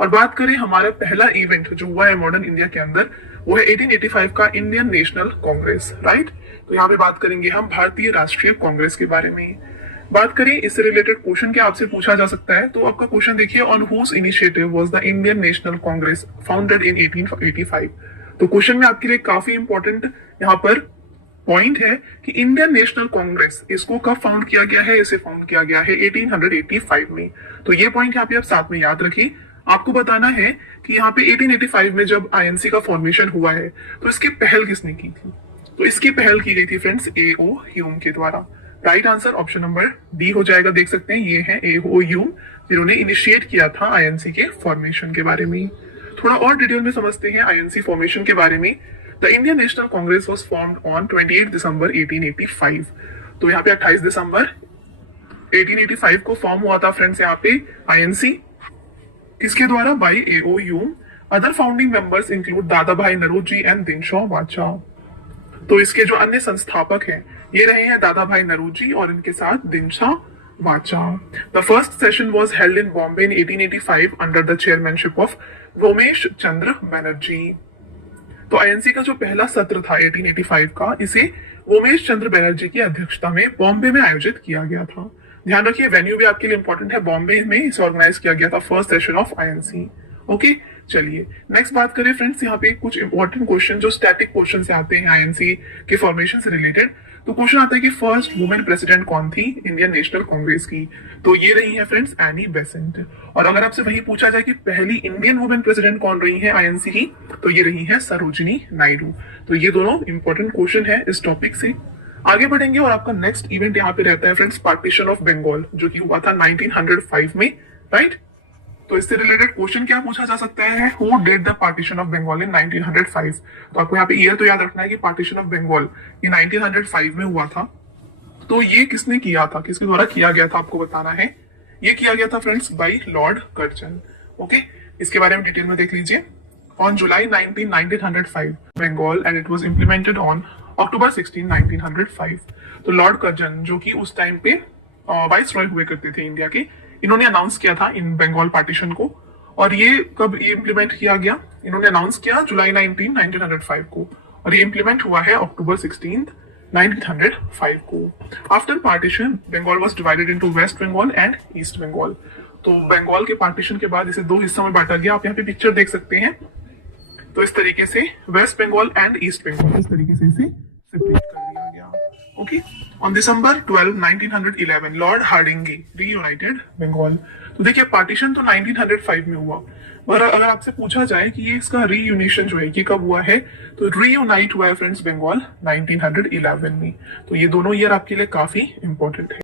और बात करें हमारा पहला इवेंट जो हुआ है मॉडर्न इंडिया के अंदर, वो है 1885 का इंडियन नेशनल कांग्रेस, राइट। तो यहाँ पे बात करेंगे हम भारतीय राष्ट्रीय कांग्रेस के बारे में। बात करें इससे रिलेटेड क्वेश्चन क्या आपसे पूछा जा सकता है, तो आपका क्वेश्चन देखिए, on whose initiative was the Indian National Congress founded in 1885। तो क्वेश्चन में आपके लिए काफी इंपॉर्टेंट यहाँ पर पॉइंट है कि इंडियन नेशनल कांग्रेस इसको कब फाउंड किया गया है, इसे फाउंड किया गया है 1885 में। तो ये पॉइंट यहाँ पे आप साथ में याद रखिए। आपको बताना है कि यहाँ पे 1885 में जब आईएनसी का फॉर्मेशन हुआ है तो इसकी पहल किसने की थी, तो इसकी पहल की गई थी फ्रेंड्स ए.ओ. ह्यूम के द्वारा। Right answer option number D हो जाएगा। देख सकते हैं ये है ए.ओ. ह्यूम जिन्होंने इनिशिएट किया था आईएनसी के फॉर्मेशन के बारे में। थोड़ा और डिटेल में समझते हैं आईएनसी फॉर्मेशन के बारे में। The Indian National Congress was formed on 28 दिसंबर 1885। तो यहाँ पे 28 दिसंबर 1885 को फॉर्म हुआ था फ्रेंड्स यहाँ पे आईएनसी, किसके द्वारा, by A O. Hume. Other founding members include Dadabhai Naoroji and Dinshaw वाचा। तो इसके जो अन्य संस्थापक हैं ये रहे हैं दादा भाई नरोजी और इनके साथ Dinshaw Wacha. The first session was held in Bombay in 1885 under the chairmanship of Romesh Chandra Banerjee. तो आईएनसी का जो पहला सत्र था 1885 का, इसे रोमेश चंद्र बनर्जी की अध्यक्षता में बॉम्बे में आयोजित किया गया था। ध्यान रखिए वेन्यू भी आपके लिए इंपॉर्टेंट है, बॉम्बे में इसे ऑर्गेनाइज किया गया था first session of INC. Okay, चलिए नेक्स्ट बात करें फ्रेंड्स, यहाँ पे कुछ इंपॉर्टेंट क्वेश्चन जो स्टैटिक क्वेश्चन से आते हैं आईएनसी के फॉर्मेशन से रिलेटेड। तो क्वेश्चन आता है कि फर्स्ट वुमेन प्रेसिडेंट कौन थी इंडियन नेशनल कांग्रेस की, तो ये रही है फ्रेंड्स एनी बेसेंट। और अगर आपसे वही पूछा जाए कि पहली इंडियन वुमेन प्रेसिडेंट कौन रही है आईएनसी की, तो ये रही है सरोजिनी नायडू। तो ये दोनों इंपॉर्टेंट क्वेश्चन है इस टॉपिक से। आगे बढ़ेंगे और आपका नेक्स्ट इवेंट यहाँ पे रहता है फ्रेंड्स पार्टीशन ऑफ बंगाल, जो कि हुआ था 1905 में, राइट। तो इससे रिलेटेड क्वेश्चन क्या पूछा जा सकता है, who did the partition of Bengal in 1905। तो आपको यहाँ पे ईयर तो याद रखना है कि पार्टीशन ऑफ बंगाल ये 1905 में हुआ था। तो ये किसने किया था, किसके द्वारा किया गया था, आपको बताना है। ये किया गया था friends by Lord Curzon. Okay, इसके बारे में डिटेल में देख लीजिए। On July 19, 1905 Bengal and it was implemented on October 16, 1905। तो लॉर्ड कर्जन जो कि उस टाइम पे वाइस रॉय हुए करते थे इंडिया के, इन्होंने अनाउंस किया था इन बंगाल पार्टीशन को। और ये कब इम्प्लीमेंट किया गया, इन्होंने अनाउंस किया जुलाई 19, 1905 को, और ये इम्प्लीमेंट हुआ है अक्टूबर 16, 1905 को। After partition Bengal was divided into West Bengal and east Bengal. तो बंगाल के पार्टीशन के बाद इसे दो हिस्सों में बांटा गया। आप यहाँ पे पिक्चर देख सकते हैं। तो इस तरीके से west Bengal and east Bengal इस तरीके से इसे सेपरेट कर दिया गया। Okay, on December 12, 1911 lord Hardinge reunited Bengal. तो देखिए पार्टीशन तो 1905 में हुआ, पर अगर आपसे पूछा जाए कि ये इसका रीयूनिशन जो है ये कब हुआ है, तो रीयूनाइट हुआ है फ्रेंड्स बंगाल 1911 में। तो ये दोनों ईयर आपके लिए काफी इंपॉर्टेंट है।